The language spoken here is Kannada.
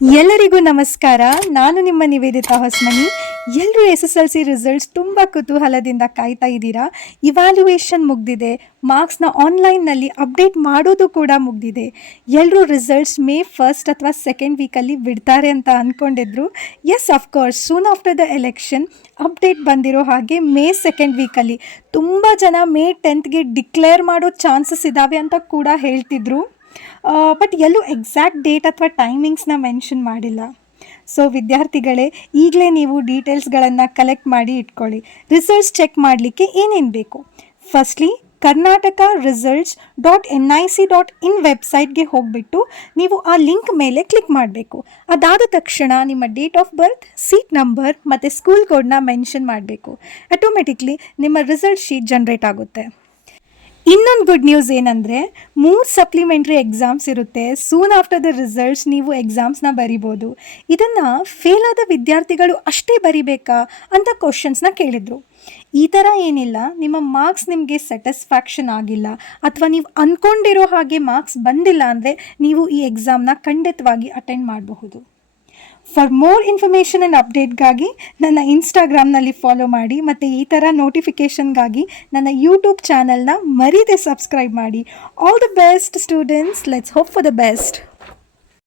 ಎಲ್ಲರಿಗೂ ನಮಸ್ಕಾರ. ನಾನು ನಿಮ್ಮ ನಿವೇದಿತಾ ಹೊಸಮನಿ. ಎಲ್ಲರೂ SSLC ರಿಸಲ್ಟ್ಸ್ ತುಂಬ ಕುತೂಹಲದಿಂದ ಕಾಯ್ತಾ ಇದ್ದೀರಾ. ಇವ್ಯಾಲ್ಯೂಯೇಷನ್ ಮುಗ್ದಿದೆ, ಮಾರ್ಕ್ಸ್ನ ಆನ್ಲೈನ್ನಲ್ಲಿ ಅಪ್ಡೇಟ್ ಮಾಡೋದು ಕೂಡ ಮುಗ್ದಿದೆ. ಎಲ್ಲರೂ ರಿಸಲ್ಟ್ಸ್ ಮೇ 1 ಅಥವಾ 2 ವೀಕಲ್ಲಿ ಬಿಡ್ತಾರೆ ಅಂತ ಅಂದ್ಕೊಂಡಿದ್ರು. Yes, of course, soon after the election update ಬಂದಿರೋ ಹಾಗೆ ಮೇ 2 ವೀಕಲ್ಲಿ ತುಂಬ ಜನ ಮೇ 10ಗೆ ಡಿಕ್ಲೇರ್ ಮಾಡೋ ಚಾನ್ಸಸ್ ಇದ್ದಾವೆ ಅಂತ ಕೂಡ ಹೇಳ್ತಿದ್ರು. ಬಟ್ ಎಲ್ಲೂ ಎಕ್ಸಾಕ್ಟ್ ಡೇಟ್ ಅಥವಾ ಟೈಮಿಂಗ್ಸ್ನ ಮೆನ್ಷನ್ ಮಾಡಿಲ್ಲ. ಸೊ ವಿದ್ಯಾರ್ಥಿಗಳೇ, ಈಗಲೇ ನೀವು ಡೀಟೇಲ್ಸ್ಗಳನ್ನು ಕಲೆಕ್ಟ್ ಮಾಡಿ ಇಟ್ಕೊಳ್ಳಿ. ರಿಸಲ್ಟ್ಸ್ ಚೆಕ್ ಮಾಡಲಿಕ್ಕೆ ಏನೇನು ಬೇಕು? ಫಸ್ಟ್ಲಿ ಕರ್ನಾಟಕ results.nic.in ವೆಬ್ಸೈಟ್ಗೆ ಹೋಗಿಬಿಟ್ಟು ನೀವು ಆ ಲಿಂಕ್ ಮೇಲೆ ಕ್ಲಿಕ್ ಮಾಡಬೇಕು. ಅದಾದ ತಕ್ಷಣ ನಿಮ್ಮ date of birth, seat number ಮತ್ತು ಸ್ಕೂಲ್ ಕೋಡ್ನ ಮೆನ್ಷನ್ ಮಾಡಬೇಕು. ಆಟೋಮೆಟಿಕ್ಲಿ ನಿಮ್ಮ ರಿಸಲ್ಟ್ ಶೀಟ್ ಜನ್ರೇಟ್ ಆಗುತ್ತೆ. ಇನ್ನೊಂದು ಗುಡ್ ನ್ಯೂಸ್ ಏನಂದರೆ, 3 ಸಪ್ಲಿಮೆಂಟ್ರಿ ಎಕ್ಸಾಮ್ಸ್ ಇರುತ್ತೆ. ಸೂನ್ ಆಫ್ಟರ್ ದ ರಿಸಲ್ಟ್ಸ್ ನೀವು ಎಕ್ಸಾಮ್ಸ್ನ ಬರಿಬೋದು. ಇದನ್ನು ಫೇಲ್ ಆದ ವಿದ್ಯಾರ್ಥಿಗಳು ಅಷ್ಟೇ ಬರಿಬೇಕಾ ಅಂತ ಕ್ವಶನ್ಸ್ನ ಕೇಳಿದರು. ಈ ಥರ ಏನಿಲ್ಲ. ನಿಮ್ಮ ಮಾರ್ಕ್ಸ್ ನಿಮಗೆ ಸ್ಯಾಟಿಸ್ಫ್ಯಾಕ್ಷನ್ ಆಗಿಲ್ಲ ಅಥವಾ ನೀವು ಅಂದ್ಕೊಂಡಿರೋ ಹಾಗೆ ಮಾರ್ಕ್ಸ್ ಬಂದಿಲ್ಲ ಅಂದರೆ ನೀವು ಈ ಎಕ್ಸಾಮ್ನ ಖಂಡಿತವಾಗಿ ಅಟೆಂಡ್ ಮಾಡಬಹುದು. ಫಾರ್ ಮೋರ್ ಇನ್ಫಾರ್ಮೇಷನ್ ಆ್ಯಂಡ್ ಅಪ್ಡೇಟ್ಗಾಗಿ ನನ್ನ ಇನ್ಸ್ಟಾಗ್ರಾಮ್ನಲ್ಲಿ ಫಾಲೋ ಮಾಡಿ ಮತ್ತು ಈ ಥರ ನೋಟಿಫಿಕೇಷನ್ಗಾಗಿ ನನ್ನ ಯೂಟ್ಯೂಬ್ ಚಾನಲ್ನ ಮರೀದೆ ಸಬ್ಸ್ಕ್ರೈಬ್ ಮಾಡಿ. All the best students. Let's hope for the best.